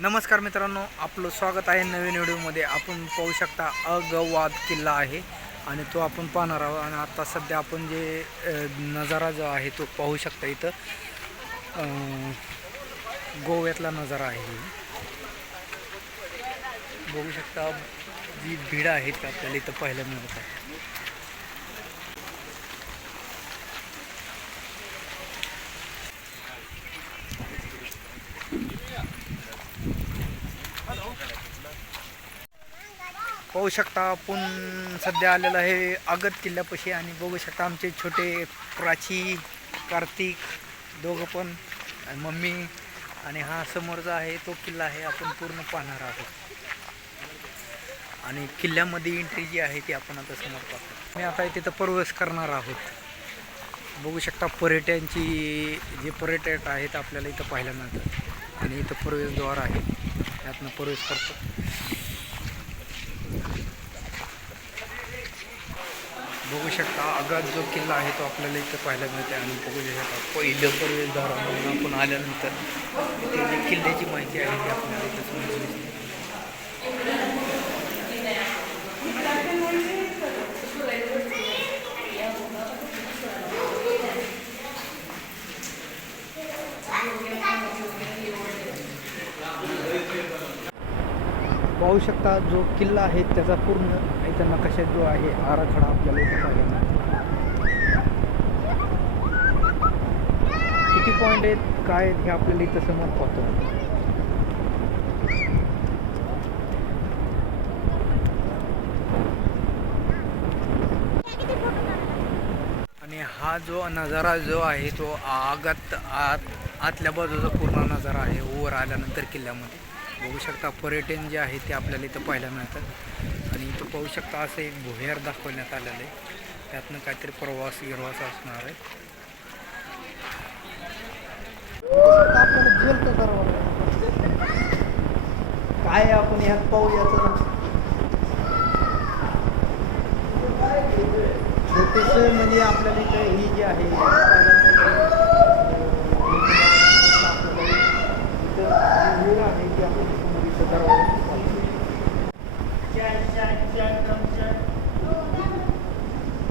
नमस्कार मित्रांनो आपलं स्वागत आहे नवीन व्हिडिओमध्ये. आपण पाहू शकता अगवाद किल्ला आहे आणि तो आपण पाहणार आहोत. आणि आता सध्या आपण जे नजारा जो आहे तो पाहू शकता इथं. गोव्यातला नजारा आहे बघू शकता जी भीड आहे ती आपल्याला इथं पाहायला मिळत आहे. पाहू शकता आपण सध्या आलेलं आहे आगत किल्ल्यापाशी आणि बघू शकता आमचे छोटे प्राची कार्तिक दोघं पण मम्मी आणि हा समोरचा आहे तो किल्ला आहे आपण पूर्ण पाहणार आहोत. आणि किल्ल्यामध्ये एंट्री जी आहे ती आपण आता समोर पाहतो. मी आता तिथं प्रवेश करणार आहोत. बघू शकता पर्यटनची जे पर्यटक आहेत आपल्याला इथं पाहायला मिळतात. आणि इथं प्रवेशद्वार आहे. त्यातनं प्रवेश करतो. बघू शकता. आगात जो किल्ला आहे तो आपल्याला इथं पाहायला मिळते आणि बघू शकता पहिलं प्रवेशद्वार म्हणून आपण आल्यानंतर इथे किल्ल्याची माहिती आहे. ती आपल्याला इथं समजून पाहू शकता जो किल्ला आहे त्याचा पूर्ण इथं नकाशा जो आहे आराखडा आपल्याला इथं पाहायला किती पॉईंट आहेत काय आहेत हे आपल्याला इथं समोर पाहतो. आणि हा जो नजारा जो आहे तो आगात आत आतल्या बाजूचा पूर्ण नजारा आहे वर आल्यानंतर किल्ल्यामध्ये. बघू शकता पर्यटन जे आहे ते आपल्याला इथं पाहायला मिळतात आणि इथं पाहू शकता असं एक भुयार दाखवण्यात आलेलं आहे. त्यातनं काहीतरी प्रवास गिरवास असणार आहे. काय आपण ह्यात पाहूयाचं छोटेस म्हणजे आपल्याला इथं ही जी आहे इथं जी विहीर आहे ती आपण समोर इथं दरवाजा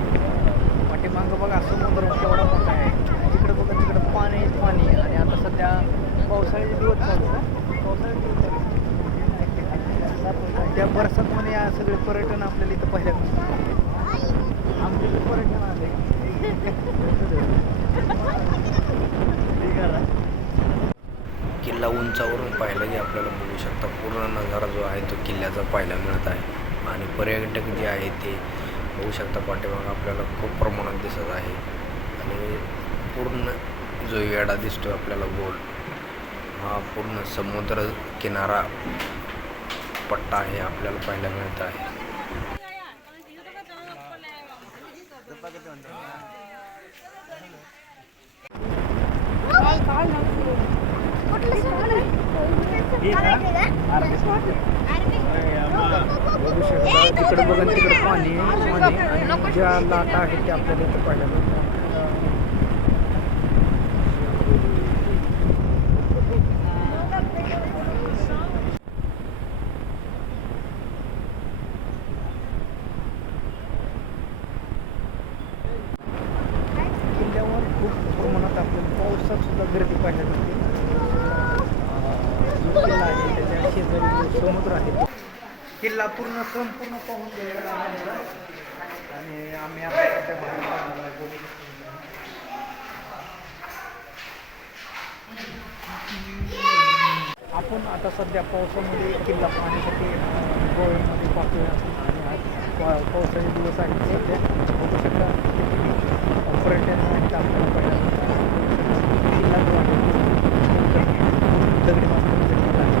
पाठीमागं बघा समुद्र केवढा मोठा आहे तिकडं बघा तिकडं पाणी आहे, पाणी आणि आता सध्या पावसाळ्याचे दिवस चालू आहे ना? पावसाळ्याचे दिवस चालू आहे. त्या बरसातमध्ये या सगळे पर्यटन आपल्याला इथं पहिल्या मिळतात. आमचे पर्यटन आले किल्ला उंचावरून पाहिला की आपल्याला बघू शकता पूर्ण नजारा जो आहे तो किल्ल्याचा पाहायला मिळत आहे. आणि पर्यटक जे आहे ते बघू शकता पाठीमाग आपल्याला खूप प्रमाणात दिसत आहे. आणि पूर्ण जो वेडा दिसतो आपल्याला गोल. हा पूर्ण समुद्र किनारा पट्टा आहे आपल्याला पाहायला मिळत आहे तिकडे बघा तिकडे पाणी आणि ज्या लाटा आहेत त्या आपल्याला इथे पाहायला मिळतात किल्ल्यावर खूप प्रमाणात आपल्याला पावसात सुद्धा गर्दी पाहायला किल्ला आहे त्याच्या शेजारी समुद्र आहे किल्ला पूर्ण संपूर्ण पाहून गेलेला आहे. आणि आम्ही आता सध्या बाहेर आपण आता सध्या पावसामध्ये किल्ला पाहण्यासाठी गोव्यामध्ये पाहतोय आणि आज पा- पावसाचे दिवस आहेत. सध्या पर्यटन आहेत आपल्याला पाहायला मिळतात. किल्ला जो आहे तो दगडी बांधकामाचा किल्ला आहे.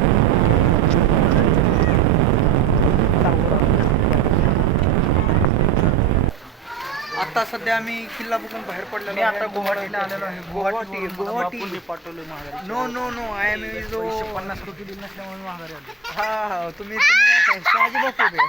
आता सध्या आम्ही किल्ला बघून बाहेर पडलेलो मी आता. गुवाहाटीला आलेलो आहे. गुवाहाटी गुवाहाटी पाठवलं माघारी no no no I am जो पन्नास कोटी दिली नसल्यामुळे आलो. हा हा. तुम्ही तुम्ही